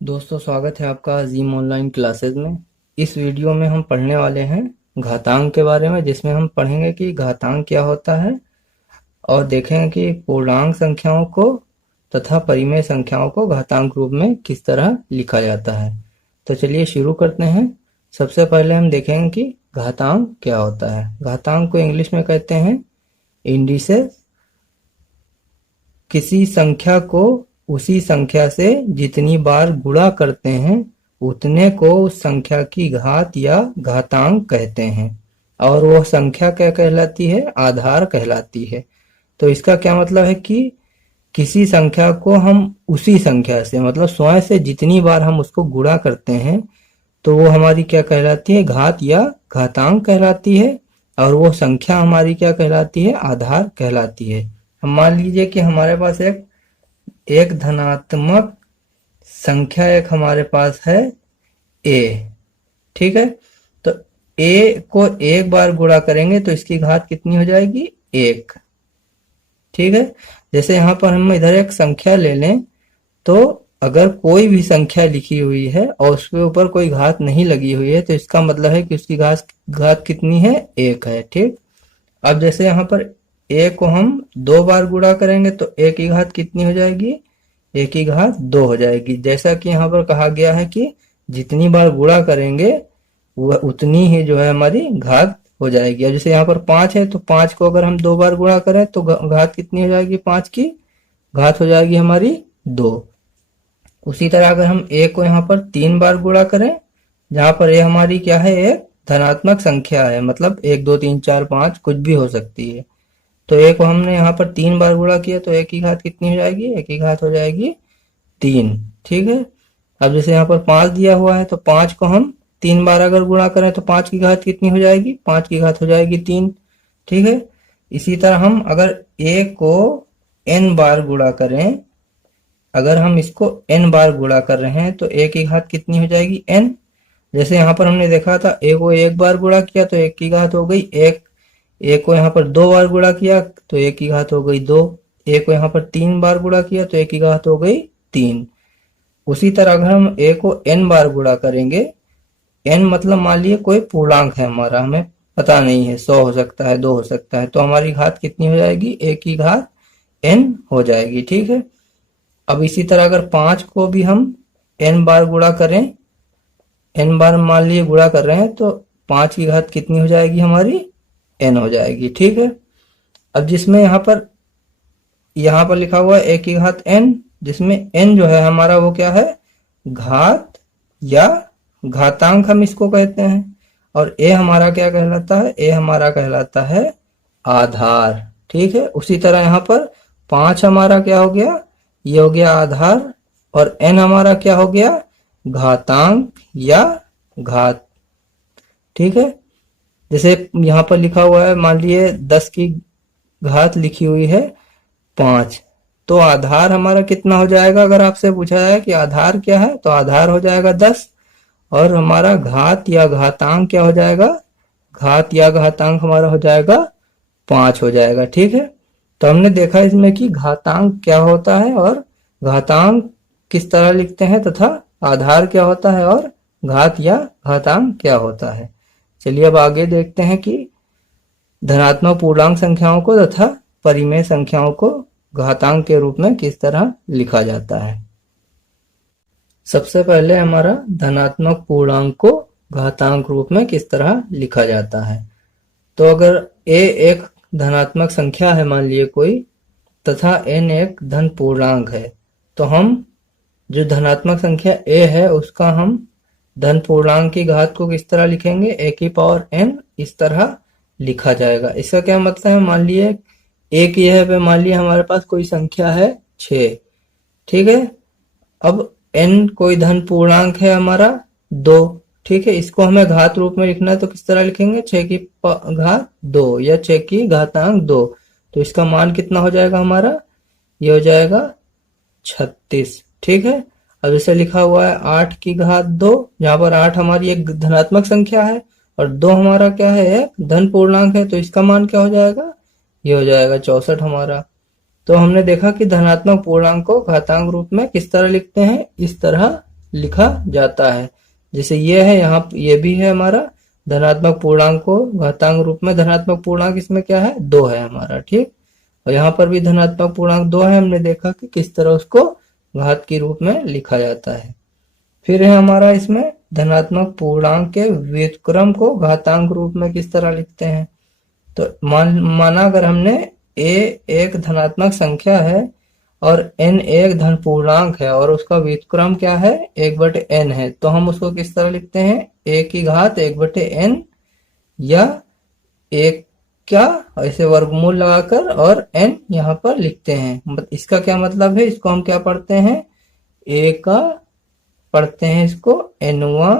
दोस्तों, स्वागत है आपका अजीम ऑनलाइन क्लासेस में। इस वीडियो में हम पढ़ने वाले हैं घातांक के बारे में, जिसमें हम पढ़ेंगे कि घातांक क्या होता है और देखेंगे कि पूर्णांक संख्याओं को तथा परिमेय संख्याओं को घातांक रूप में किस तरह लिखा जाता है। तो चलिए शुरू करते हैं। सबसे पहले हम देखेंगे कि घातांक क्या होता है। घातांक को इंग्लिश में कहते हैं इंडिसेस। किसी संख्या को उसी संख्या से जितनी बार गुणा करते हैं उतने को उस संख्या की घात या घातांक कहते हैं, और वो संख्या क्या कहलाती है? आधार कहलाती है। तो इसका क्या मतलब है कि किसी संख्या को हम उसी संख्या से, मतलब स्वयं से जितनी बार हम उसको गुणा करते हैं तो वो हमारी क्या कहलाती है? घात या घातांक कहलाती है। और वो संख्या हमारी क्या कहलाती है? आधार कहलाती है। हम मान लीजिए कि हमारे पास एक धनात्मक संख्या एक हमारे पास है a, ठीक है। तो a को एक बार गुणा करेंगे तो इसकी घात कितनी हो जाएगी? 1, ठीक है। जैसे यहाँ पर हम इधर एक संख्या ले लें, तो अगर कोई भी संख्या लिखी हुई है और उसके ऊपर कोई घात नहीं लगी हुई है तो इसका मतलब है कि उसकी घात कितनी है? 1 है, ठीक। अब जैसे यहाँ पर a को हम 2 बार गुणा करेंगे तो a की घात कितनी हो जाएगी? a की घात 2 हो जाएगी। जैसा कि यहाँ पर कहा गया है कि जितनी बार गुणा करेंगे वह उतनी ही जो है हमारी घात हो जाएगी। अब जैसे यहाँ पर 5 है तो 5 को अगर हम 2 बार गुणा करें तो घात कितनी हो जाएगी? 5 की घात हो जाएगी हमारी 2। उसी तरह अगर हम a को यहाँ पर 3 बार गुणा करें, जहां पर a हमारी क्या है? एक धनात्मक संख्या है, मतलब 1 2 3 4 5 कुछ भी हो सकती है। तो a को हमने यहाँ पर 3 बार गुणा किया तो a की घात कितनी हो जाएगी? a की घात हो जाएगी 3, ठीक है। अब जैसे यहाँ पर 5 दिया हुआ है तो 5 को हम 3 बार अगर गुणा करें तो 5 की घात कितनी हो जाएगी? 5 की घात हो जाएगी 3, ठीक है। इसी तरह हम अगर a को n बार गुणा करें, अगर हम इसको n बार गुणा कर रहे हैं तो a की घात कितनी हो जाएगी? n। जैसे यहाँ पर हमने देखा था a को एक बार गुणा किया तो 1 की घात हो गई 1। a को यहाँ पर 2 बार गुणा किया तो 1 की घात हो गई 2। a को यहाँ पर 3 बार गुणा किया तो 1 की घात हो गई 3। उसी तरह अगर हम a को n बार गुणा करेंगे, n मतलब मान लीजिए कोई पूर्णांक है हमारा, हमें पता नहीं है, 100 हो सकता है, 2 हो सकता है, तो हमारी घात कितनी हो जाएगी? a की घात n हो जाएगी, ठीक है। अब इसी तरह अगर 5 को भी हम n बार गुणा करें, n बार मान लीजिए गुणा कर रहे हैं तो 5 की घात कितनी हो जाएगी? हमारी n हो जाएगी, ठीक है। अब जिसमें यहाँ पर लिखा हुआ है a की घात n, जिसमें n जो है हमारा वो क्या है? घात या घातांक हम इसको कहते हैं। और a हमारा क्या कहलाता है? a हमारा कहलाता है आधार, ठीक है। उसी तरह यहाँ पर 5 हमारा क्या हो गया? ये हो गया आधार, और n हमारा क्या हो गया? घातांक या घात, ठीक है। जैसे यहाँ पर लिखा हुआ है, मान लीजिए 10 की घात लिखी हुई है 5, तो आधार हमारा कितना हो जाएगा? अगर आपसे पूछा जाए कि आधार क्या है तो आधार हो जाएगा 10, और हमारा घात या घातांक क्या हो जाएगा? घात या घातांक हमारा हो जाएगा 5 हो जाएगा, ठीक है। तो हमने देखा इसमें कि घातांक क्या होता है और घातांक किस तरह लिखते हैं, तथा आधार क्या होता है और घात या घातांक क्या होता है। चलिए अब आगे देखते हैं कि धनात्मक पूर्णांक संख्याओं को तथा परिमेय संख्याओं को घातांक के रूप में किस तरह लिखा जाता है। सबसे पहले हमारा धनात्मक पूर्णांक को घातांक रूप में किस तरह लिखा जाता है। तो अगर a एक धनात्मक संख्या है मान लीजिए कोई, तथा n एक धन पूर्णांक है, तो हम जो धनात्मक संख्या a है उसका हम धन पूर्णांक की घात को किस तरह लिखेंगे? a की पावर n इस तरह लिखा जाएगा। इसका क्या मतलब है? मान लिए एक यह पे मान लिया हमारे पास कोई संख्या है 6, ठीक है। अब n कोई धन पूर्णांक है हमारा 2, ठीक है। इसको हमें घात रूप में लिखना है तो किस तरह लिखेंगे? 6 की घात 2 या 6 की घातांक 2। तो इसका मान कितना हो जाएगा हमारा? ये हो जाएगा 36, ठीक है। अब इसे लिखा हुआ है 8 की घात 2, जहां पर 8 हमारी एक धनात्मक संख्या है और 2 हमारा क्या है? एक धन पूर्णांक है, तो इसका मान क्या हो जाएगा? ये हो जाएगा 64 हमारा। तो हमने देखा कि धनात्मक पूर्णांक को घातांक रूप में किस तरह लिखते हैं? इस तरह लिखा जाता है। जैसे ये है, यहाँ ये भी है हमारा धनात्मक पूर्णांक को घातांक रूप में, धनात्मक पूर्णांक इसमें क्या है, 2 है हमारा, ठीक। और यहाँ पर भी धनात्मक पूर्णांक 2 है, हमने देखा कि किस तरह उसको घात के रूप में लिखा जाता है। फिर है हमारा इसमें धनात्मक पूर्णांक के व्युत्क्रम को घातांक रूप में किस तरह लिखते हैं। तो माना अगर हमने a एक धनात्मक संख्या है और n एक धन पूर्णांक है और उसका व्युत्क्रम क्या है, 1/n है, तो हम उसको किस तरह लिखते हैं, a की घात 1/n या एक क्या ऐसे वर्गमूल लगाकर और n यहाँ पर लिखते हैं। इसका क्या मतलब है, इसको हम क्या पढ़ते हैं, a का पढ़ते हैं इसको nवा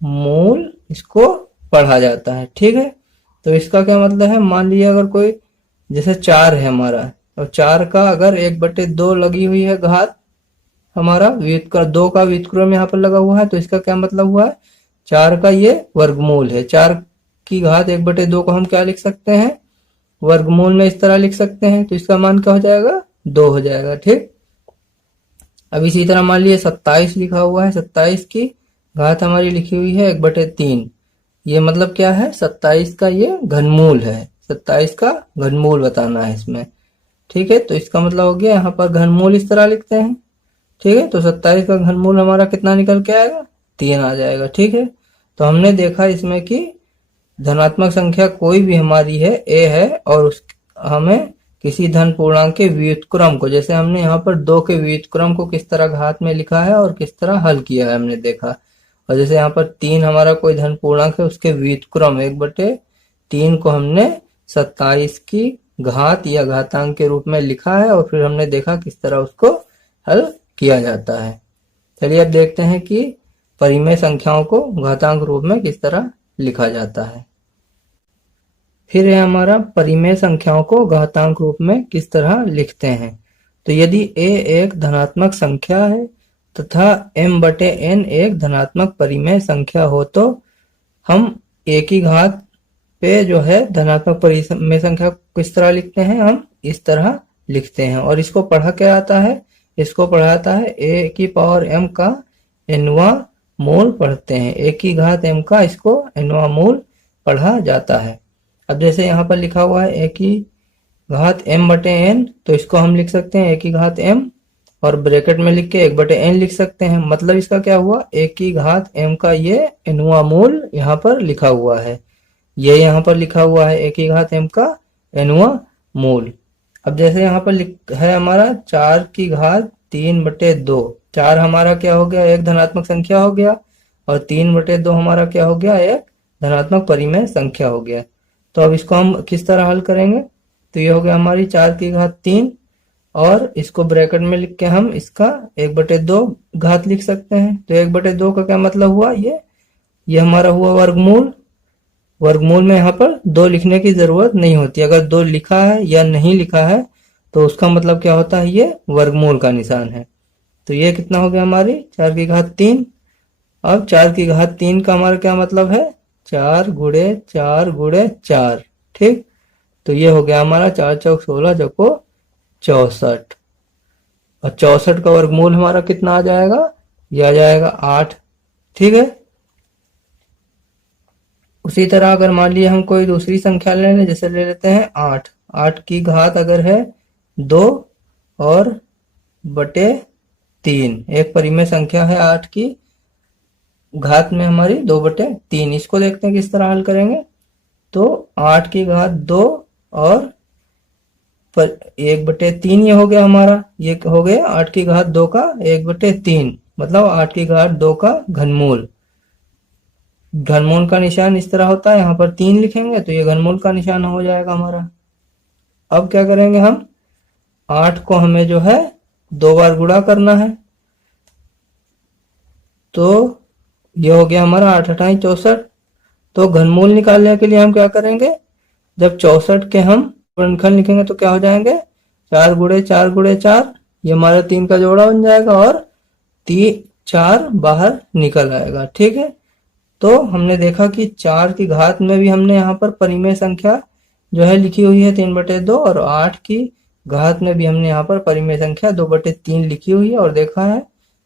मूल इसको पढ़ा जाता है, ठीक है। तो इसका क्या मतलब है, मान लीजिए अगर कोई जैसे 4 है हमारा, और 4 का अगर 1/2 लगी हुई है घात, हमारा व्युत्क्रम 2 का व्युत्क्रम यहाँ पर लगा हुआ है, तो इसका क्या मतलब हुआ है, 4 का ये वर्गमूल है। 4 की घात 1/2 को हम क्या लिख सकते हैं, वर्गमूल में इस तरह लिख सकते हैं, तो इसका मान क्या हो जाएगा, 2 हो जाएगा, ठीक। अब इसी तरह मान लीजिए 27 लिखा हुआ है, 27 की घात हमारी लिखी हुई है 1/3, ये मतलब क्या है, 27 का ये घनमूल है, 27 का घनमूल बताना है इसमें, ठीक है। तो इसका मतलब हो गया यहाँ पर घनमूल इस तरह लिखते हैं, ठीक है। तो 27 का घनमूल हमारा कितना निकल के आएगा, 3 आ जाएगा, ठीक है। तो हमने देखा इसमें कि धनात्मक संख्या कोई भी हमारी है, a है, और हमें किसी धन पूर्णांक के व्युत्क्रम को, जैसे हमने यहाँ पर 2 के व्युत्क्रम को किस तरह घात में लिखा है और किस तरह हल किया है हमने देखा। और जैसे यहाँ पर 3 हमारा कोई धन पूर्णांक है, उसके व्युत्क्रम 1/3 को हमने 27 की घात या घातांक के रूप में लिखा है, और फिर हमने देखा किस तरह उसको हल किया जाता है। चलिए अब देखते हैं कि परिमेय संख्याओं को घातांक रूप में किस तरह लिखा जाता है। फिर है हमारा परिमेय संख्याओं को घातांक रूप में किस तरह लिखते हैं। तो यदि a एक धनात्मक संख्या है तथा m/n एक धनात्मक परिमेय संख्या हो, तो हम a की घात पे जो है धनात्मक परिमेय संख्या किस तरह लिखते हैं, हम इस तरह लिखते हैं। और इसको पढ़ा क्या आता है, इसको पढ़ा आता है a की पावर m का nवा मूल पढ़ते हैं, a की घात m का इसको nवा मूल पढ़ा जाता है। अब जैसे यहाँ पर लिखा हुआ है a की घात m/n, तो इसको हम लिख सकते हैं a की घात m और ब्रैकेट में लिख के 1/n लिख सकते हैं। मतलब इसका क्या हुआ, a की घात m का ये nवा मूल यहाँ पर लिखा हुआ है, ये यहाँ पर लिखा हुआ है a की घात m का nवा मूल। अब जैसे यहाँ पर है हमारा 4 की घात 3/2, 4 हमारा क्या हो गया, एक धनात्मक संख्या हो गया, और 3/2 हमारा क्या हो गया, एक धनात्मक परिमेय संख्या हो गया। तो अब इसको हम किस तरह हल करेंगे, तो ये हो गया हमारी 4 की घात 3, और इसको ब्रैकेट में लिख के हम इसका 1/2 घात लिख सकते हैं। तो 1/2 का क्या मतलब हुआ, ये हमारा हुआ वर्गमूल। वर्गमूल में यहाँ पर 2 लिखने की जरूरत नहीं होती, अगर 2 लिखा है या नहीं लिखा है तो उसका मतलब क्या होता है, ये वर्गमूल का निशान है। तो ये कितना हो गया हमारी 4 की घात 3। अब 4 की घात 3 का हमारा क्या मतलब है, 4 गुणे 4 गुणे 4, ठीक। तो ये हो गया हमारा 4 चौक 16 चौको 64, और 64 का वर्गमूल हमारा कितना आ जाएगा, ये आ जाएगा 8, ठीक है। उसी तरह अगर मान लिया हम कोई दूसरी संख्या ले लें, जैसे ले लेते हैं 8, 8 की घात अगर है 2 और बटे 3, एक परिमेय संख्या है 8 की घात में हमारी 2/3, इसको देखते हैं किस तरह हल करेंगे। तो 8 की घात 2 और 1/3 ये हो गया हमारा, ये हो गया 8 की घात 2 का 1/3, मतलब 8 की घात 2 का घनमूल। घनमूल का निशान इस तरह होता है, यहाँ पर 3 लिखेंगे तो ये घनमूल का निशान हो जाएगा हमारा। अब क्या करेंगे हम, 8 को हमें जो है 2 बार गुणा करना है, तो ये हो गया हमारा 8 8 64। तो घनमूल निकालने के लिए हम क्या करेंगे, जब 64 के हम गुणनखंड लिखेंगे तो क्या हो जाएंगे, 4 गुणे 4 गुणे 4, ये हमारा 3 का जोड़ा बन जाएगा, और 4 बाहर निकल आएगा, ठीक है। तो हमने देखा कि 4 की घात में भी हमने यहाँ पर परिमेय संख्या जो है लिखी हुई है 3/2, और 8 की घात में भी हमने यहाँ पर परिमेय संख्या 2/3 लिखी हुई है, और देखा है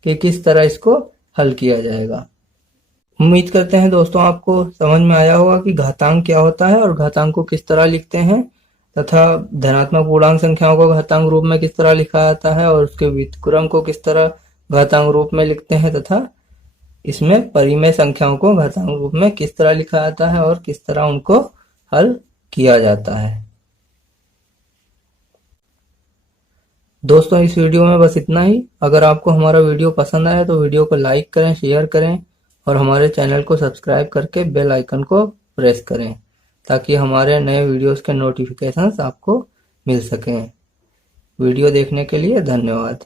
कि किस तरह इसको हल किया जाएगा। उम्मीद करते हैं दोस्तों आपको समझ में आया होगा कि घातांक क्या होता है और घातांक को किस तरह लिखते हैं, तथा धनात्मक पूर्णांक संख्याओं को घातांक रूप में किस तरह लिखा जाता है और उसके व्युत्क्रम को किस तरह घातांक रूप में लिखते हैं, तथा इसमें परिमेय संख्याओं को घातांक रूप में किस तरह लिखा जाता है और किस तरह उनको हल किया जाता है। दोस्तों इस वीडियो में बस इतना ही। अगर आपको हमारा वीडियो पसंद आया तो वीडियो को लाइक करें, शेयर करें और हमारे चैनल को सब्सक्राइब करके बेल आइकन को प्रेस करें ताकि हमारे नए वीडियोस के नोटिफिकेशंस आपको मिल सकें। वीडियो देखने के लिए धन्यवाद।